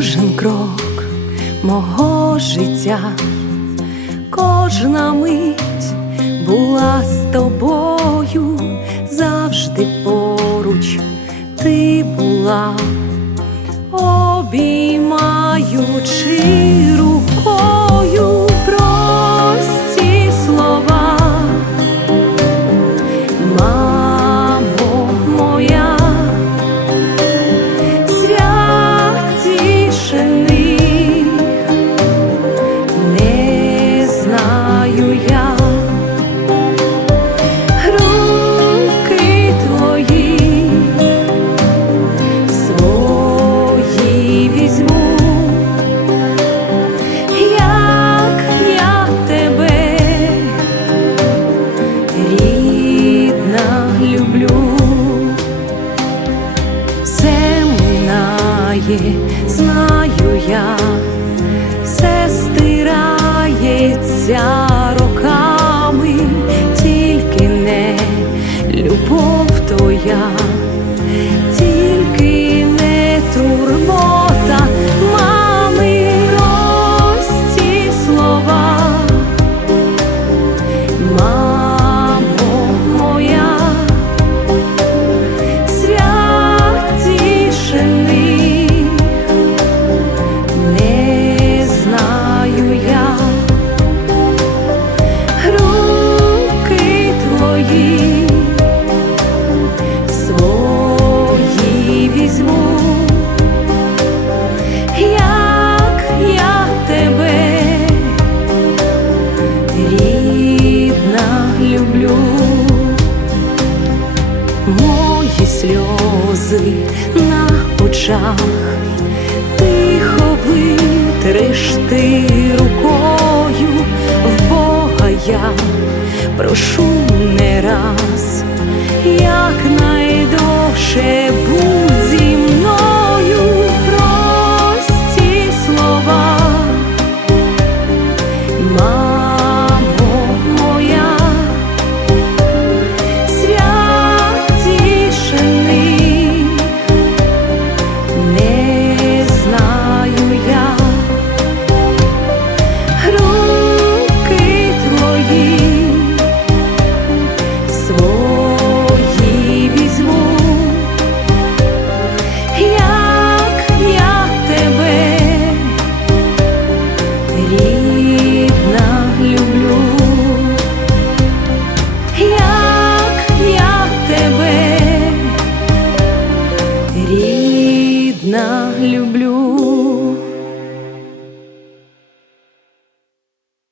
кожен крок мого життя, кожна мить була з тобою, завжди поруч ти була, обіймаючи. Минає, знаю я, все стирається роками, тільки не любов твоя, на очах, тихо витриш ти рукою, в Бога я. Прошу не раз, як найдовше рідна люблю.